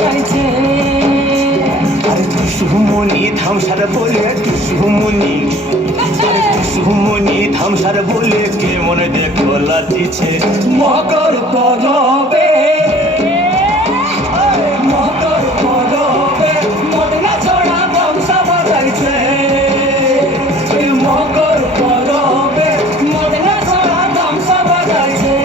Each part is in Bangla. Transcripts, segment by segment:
বাজাইছে টুসুমনি ধামসার বলে টুসুমনি টুসুমনি ধামসার বলে কে মনে দেখো লাচিছে মকর পরবে মকর পরবে মদনা ছড়া ধামসা বাজাইছে মকর পরবে মদনা ছড়া ধামসা বাজাইছে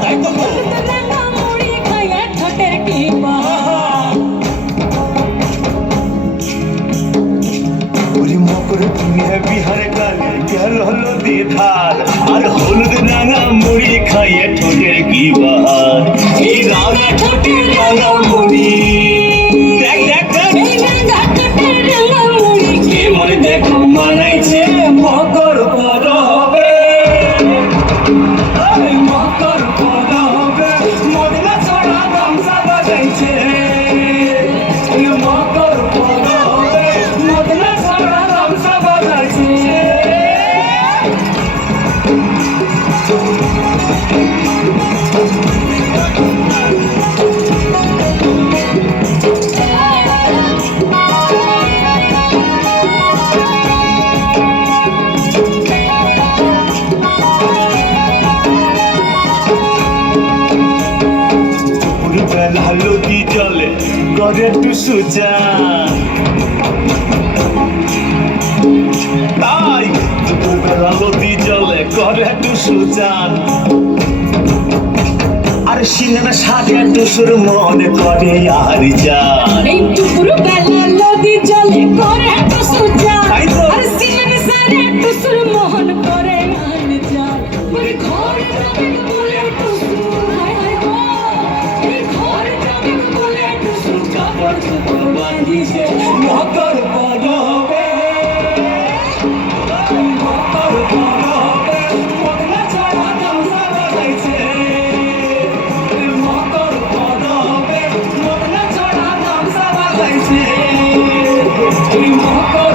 তাই তো মকর দিনে বিহারে কালে গেল নদী ধার আর হলুদ রাঙা মুড়ি খাইয়ে ঠোঁটের কি বাহার এই রাঙা ঠোঁটের রাঙা মুড়ি দেখ দেখ কে মনে দেখো মানাইছে মকর পরবে মকর পরবে মদনা ছড়া ধামসা বাজাইছে মকর পরবে মদনা ছড়া ধামসা বাজাইছে লতি জলে করে টুসু চান তাই দুপুরবেলা লতি জলে করে টুসু চান আর সিনেমা সাজে টুসুর মনে করে আর যান এই দুপুর বেলা নদী জলে করে টুসু চান আর সিনেমা সাজে টুসুর মন করে আর যান ওই ঘর যাবে বলে টুসু হায় হায় গো এই ঘর যাবে বলে টুসু কাপড় চোপড় বাঁধিছে মকর পরবে মকর পরবে মদনা ছড়া ধামসা বাজাইছে মকর পরবে মদনা ছড়া ধামসা বাজাইছে মকর